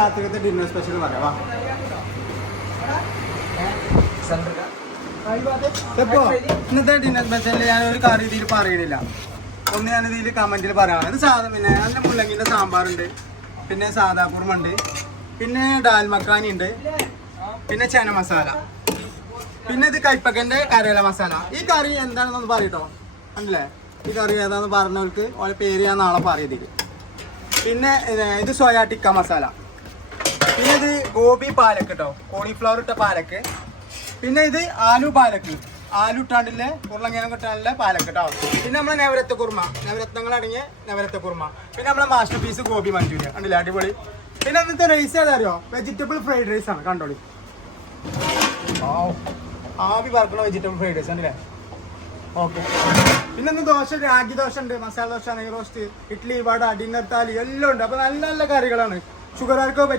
രാത്രിക്കത്തെ dinner special പറയാം ഇപ്പോ ഇന്നത്തെ ഡിന്നർ സ്പെഷ്യൽ ഞാൻ ഒരു കറി ഇതിൽ പറയണില്ല. ഒന്ന് ഞാൻ ഇതിൽ കമന്റിൽ പറയാം. ഇത് സാധനം പിന്നെ നല്ല മുള്ളങ്കിന്റെ സാമ്പാറുണ്ട്. പിന്നെ സാദാ കുറുമുണ്ട്. പിന്നെ ഡാൽ മക്കാനി ഉണ്ട്. പിന്നെ ചന മസാല. പിന്നെ ഇത് കൈപ്പക്കന്റെ കരയില മസാല. ഈ കറി എന്താണെന്നൊന്ന് പറയട്ടോ. അല്ലേ? ഈ കറി ഏതാന്ന് പറഞ്ഞവർക്ക് ഓരോ പേര് ഞാൻ നാളെ പറയതിൽ പിന്നെ ഇത് സോയാ ടിക്ക മസാല. പിന്നെ ഇത് ഗോപി പാലക്ക് കേട്ടോ കോളിഫ്ലവർ ഇട്ട പാലക്ക്. പിന്നെ ഇത് ആലു പാലക്ക്. ആലു ഇട്ടാണ്ടില്ലേ ഉരുളങ്ങേനം കിട്ടാനുള്ള പാലക്ക് കേട്ടോ പിന്നെ നമ്മളെ നവരത്ത കുർമ നവരത്നങ്ങൾ അടങ്ങിയ നവരത്ത കുർമ പിന്നെ നമ്മളെ മാസ്റ്റർ പീസ് ഗോപി മഞ്ചൂരിയ. കണ്ടില്ല? അടിപൊളി. പിന്നെ അന്നത്തെ റൈസ് ഏതാറിയോ വെജിറ്റബിൾ ഫ്രൈഡ് റൈസ് ആണ്. കണ്ടോളി. ആവി പറക്കണ വെജിറ്റബിൾ ഫ്രൈഡ് റൈസ് കണ്ടില്ലേ? ഓക്കെ പിന്നെ ഒന്ന് ദോശ രാഗി ദോശ ഉണ്ട്. മസാല ദോശ നെയ് റോസ്റ്റ് ഇഡ്ഡലി വട ഡിന്നർ താലി എല്ലാം ഉണ്ട്. അപ്പൊ നല്ല നല്ല കറികളാണ്. ഷുഗർകാർക്കോ